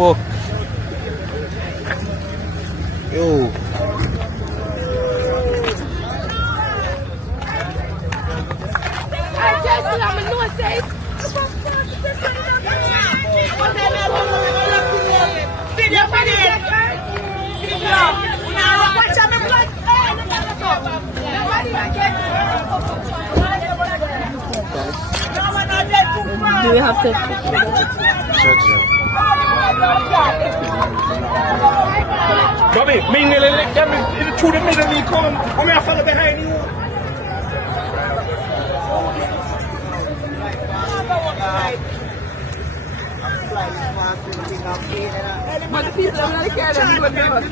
boy. Yo. Do we have to? Bobby, me and let them through the middle, you come. I'm going to follow behind you. But the people don't really care that you would do it.